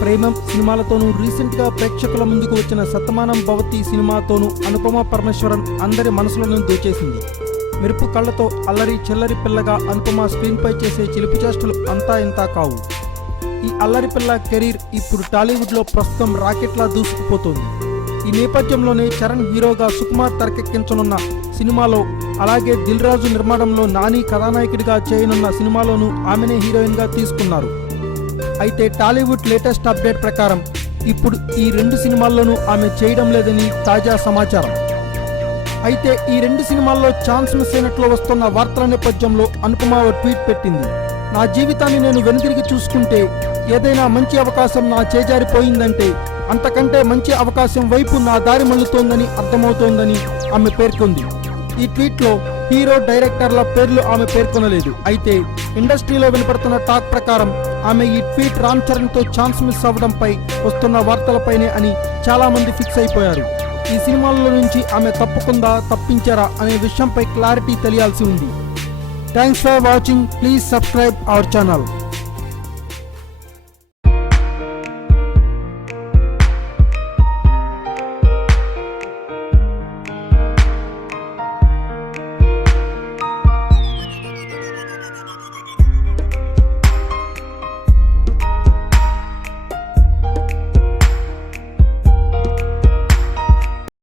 ప్రేమం సినిమాలతోనూ రీసెంట్గా ప్రేక్షకుల ముందుకు వచ్చిన శతమానం భవతి సినిమాతోనూ అనుపమ పరమేశ్వరన్ అందరి మనసులను దోచేసింది. మెరుపు కళ్లతో అల్లరి చిల్లరి పిల్లగా అనుపమ స్క్రీన్పై చేసే చిలిపి చేష్టలు అంతా ఇంతా కావు. ఈ అల్లరి పిల్ల కెరీర్ ఇప్పుడు టాలీవుడ్లో ప్రస్తుతం రాకెట్లా దూసుకుపోతోంది. ఈ నేపథ్యంలోనే చరణ్ హీరోగా సుకుమార్ తెరకెక్కించనున్న సినిమాలో, అలాగే దిల్ రాజు నిర్మాణంలో నాని కథానాయకుడిగా చేయనున్న సినిమాలోనూ ఆమెనే హీరోయిన్గా తీసుకున్నారు. అయితే టాలీవుడ్ లేటెస్ట్ అప్డేట్ ప్రకారం ఇప్పుడు ఈ రెండు సినిమాల్లోనూ ఆమె చేయడం లేదని తాజా సమాచారం. అయితే ఈ రెండు సినిమాల్లో ఛాన్స్ మిస్ అయినట్లు వస్తున్న వార్తల నేపథ్యంలో అనుపమ ఓ ట్వీట్ పెట్టింది. నా జీవితాన్ని నేను వెనుతిరిగి చూసుకుంటే ఏదైనా మంచి అవకాశం నా చేజారిపోయిందంటే అంతకంటే మంచి అవకాశం వైపు నా దారి మళ్లుతోందని అర్థమవుతోందని ఆమె పేర్కొంది. ఈ ట్వీట్లో హీరో డైరెక్టర్ల పేర్లు ఆమె పేర్కొనలేదు. అయితే ఇండస్ట్రీలో వినపడుతున్న టాక్ ప్రకారం ఆమె ఈ ట్వీట్ రామ్ చరణ్తో ఛాన్స్ మిస్ అవ్వడంపై వస్తున్న వార్తలపైనే అని చాలా మంది ఫిక్స్ అయిపోయారు. ఈ సినిమాల్లో నుంచి ఆమె తప్పుకుందా తప్పించారా అనే విషయంపై క్లారిటీ తెలియాల్సి ఉంది. Thanks for watching. Please subscribe our channel.